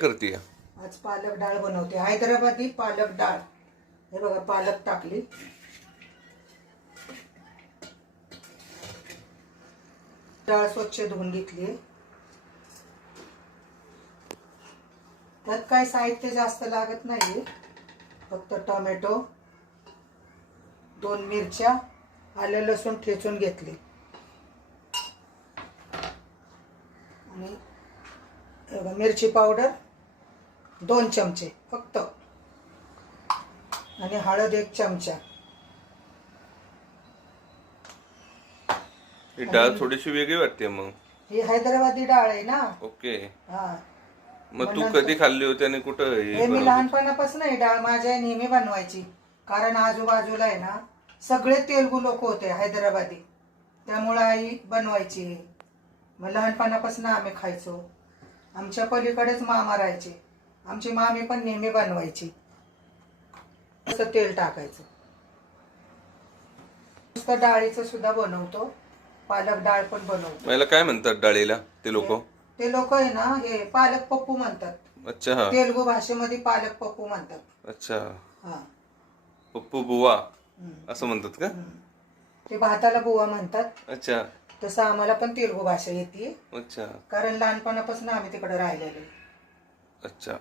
करते? आज पालक डाळ बनवते, हैदराबादी पालक डाळ. हे बघा, पालक टाकली, डाळ स्वच्छ धुवून घेतली. त्यात काय साहित्य जास्त लागत नाही, फक्त टोमॅटो, 2 मिरच्या, आलं लसूण ठेचून घेतले आणि मिरची पावडर 2 चमचे फक्त, आणि हळद 1 चमचा. ही डाळ थोडीशी वेगळी वाटते मग. ही हैदराबादी डाळ आहे ना. ओके. हा, मग तू कधी खाल्ली होती आणि कुठं हे मी लहानपणापासून ही डाळ माझ्या नेहमी बनवायची, कारण आजूबाजूला आहे ना सगळे तेलगू लोक होते हैदराबादी, त्यामुळे आई बनवायची. मग लहानपणापासून आम्ही खायचो. आमच्या पलीकडेच मामा राहायचे, आमची मामी पण नेहमी बनवायची. असं तेल टाकायचं. नुसतं डाळीचं सुद्धा बनवतो, पालक डाळ पण बनवतो. मला काय म्हणतात डाळीला ते लोक? ते लोक आहे ना, हे पालक पप्पू म्हणतात. अच्छा. तेलगू भाषेमध्ये पालक पप्पू म्हणतात. अच्छा. हा, पप्पू बुवा असं म्हणतात का? ते भाताला बुवा म्हणतात. अच्छा. तसं आम्हाला पण तेलगू भाषा येते. अच्छा. कारण लहानपणापासून आम्ही तिकडे राहिलेलो. अच्छा.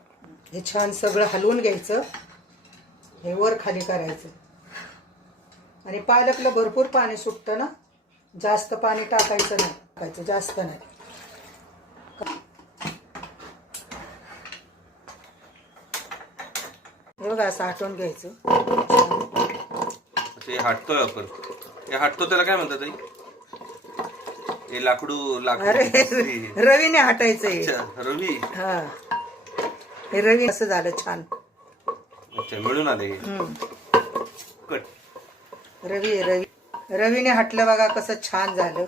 हे छान सगळं हलवून घ्यायचं, हे वर खाली करायचं. आणि पालकला भरपूर पाणी सुटतं ना, जास्त पाणी टाकायचं नाही, टाकायचं जास्त नाही. हे बघा, असं आटवून घ्यायचं. हे हाटतोय आपण, हे हाटतो त्याला काय म्हणतात ताई? हे लाकडू रवीने हटायचंय. रवी. हा, हे रवी असं झालं छान. अच्छा, मिळून आले कट. रवीने हटलं बघा, कसं छान झालं,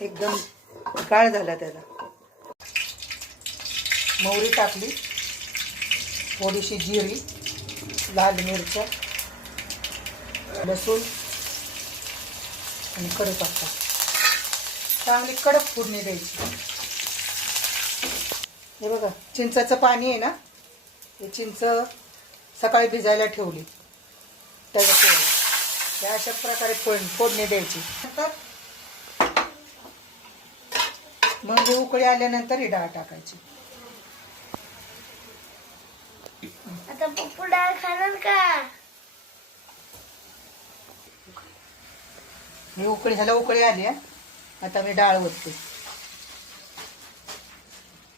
एकदम काळ झाला त्याला. मोहरी टाकली, थोडीशी जिरी, लाल मिरच्या, लसूण आणि कढीपत्ता. चांगली कडक फोडणी द्यायची. हे बघा, चिंचाचं पाणी आहे ना, हे चिंच सकाळी भिजायला ठेवली, त्याच्यात अशा प्रकारे फोडणी द्यायची. मग हे उकळी आल्यानंतर ही डाळ टाकायची. आता पप्पू डाळ खाणार का? ह्याला उकळी आली. आता मी डाळ ओतते.